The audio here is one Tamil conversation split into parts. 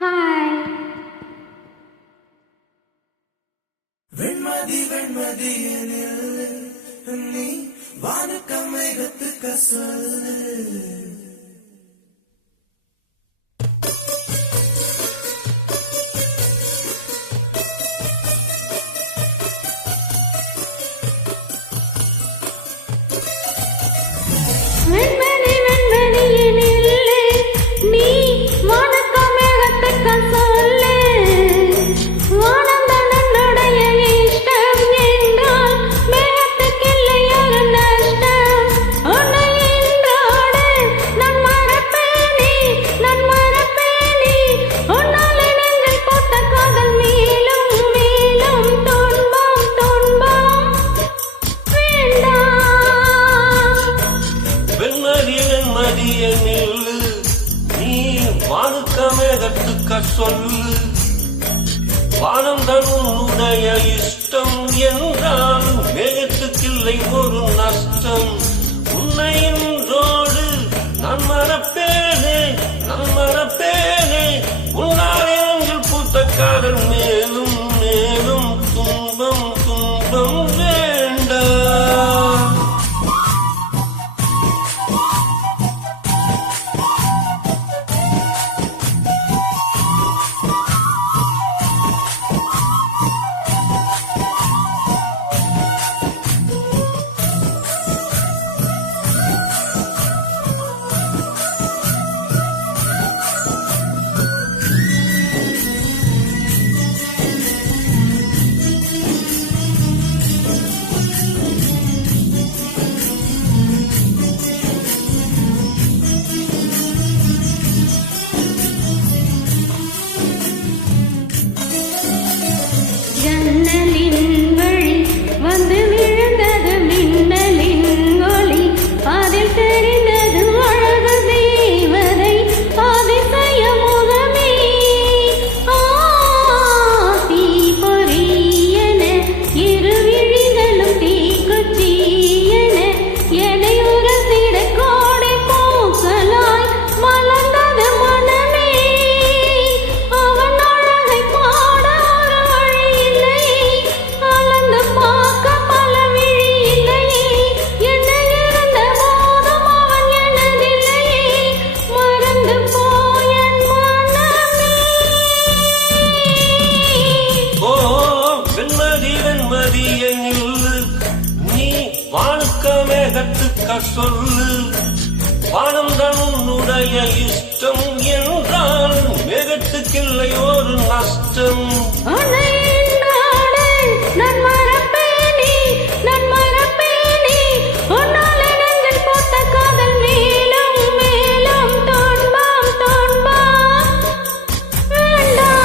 ஹாய். வெண்மதி வெண்மதி நீ வானுக்கமைகத்துக்க சொல்லு. வெண்மதி வெண்மதியினில்லை நீ வானக்கமேகத்துக்க சொல்லு. வானம்தான் என்னுடைய இஷ்டம் என்றால் மேகத்துக்கில்லை ஒரு நஷ்டம். உன்னை இன்றோடு நான் மறப்பேனே, நான் மறப்பேனே. உன்னாலே நெஞ்சில் போட்ட காதல் மேலும் மேலும் துன்பம் துன்பம் வேண்டாம். வெண்மதி வெண்மதிய நெல்லு நீ வானுக்கமேகத்துக்க சொல்லு. வானம் தான் உன்னுடைய இஷ்டம் என்றால் மேகத்துக்கில்லை ஒரு நஷ்டம். உன்னை இன்றோடு நான் மறப்பேனே, நான் மறப்பேனே. உன்னாலே அங்கில் பூத்த காதல் மேலும் மேலும் துன்பம் துன்பம் வேண்டாம். ஜன்னலின் வழி வந்து விழுந்தது மின்னலின் ஒளி. அதில் தெரிந்தது அழகு தேவதை அதிசய முகமே. தீப்பொறியென இரு விழிகளும் தீக்குச்சியென என்னை உரசிட கோடை பூக்களாய் மலர்ந்தது மனமே. அவன் அழகை பாட ஒரு வழி இல்லை, அளந்து பார்க்க பல விழி இல்லை. என்னை இருந்த போதும் அவன் எனதில்லையே, மறந்து போய் என் மனமே. ஓ வெண்மதி வெண்மதிய நில்லு நீ வானுக்கமேகத்துக்க சொல்லு. வானம் தான் உன்னுடைய இஷ்டம் என்றால் மேகத்துக்கில்லை ஒரு நஷ்டம். உன்னை இன்றோடு நான் மறப்பேனே, நான் மறப்பேனே. உன்னாலே நெஞ்சில் போட்ட காதல் மேலும் மேலும் துன்பம் துன்பம் வேண்டாம்.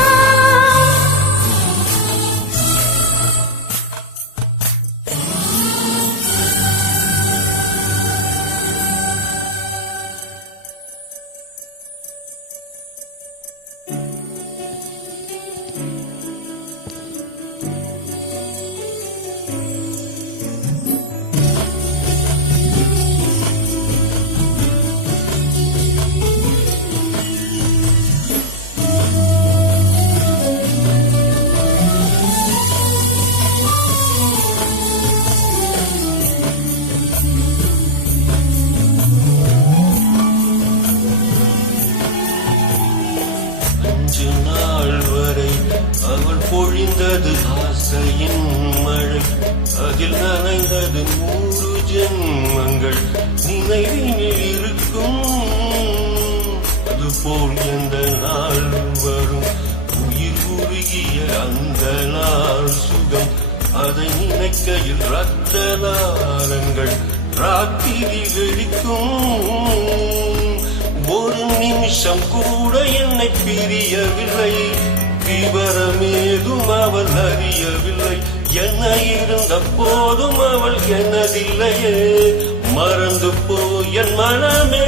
அஞ்சு நாள் வரை அவள் பொழிந்தது ஆசையின் மழை. அதில் நனைந்தது 100 ஜென்மங்கள் நினைவினில் இருக்கும். அதுபோல் எந்த நாள் வரும் உயிர் உருகிய அந்த நாள் சுகம். அதை நினைக்கையில் ரத்த நாளங்கள் ராத்திரி வெடிக்கும். ஒரு நிமிஷம் கூட என்னை பிரியவில்லை, விவரமேதும் அவள் அறியவில்லை. என்ன இருந்த போதும் அவள் எனதில்லையே, மறந்து போய் என் மனமே.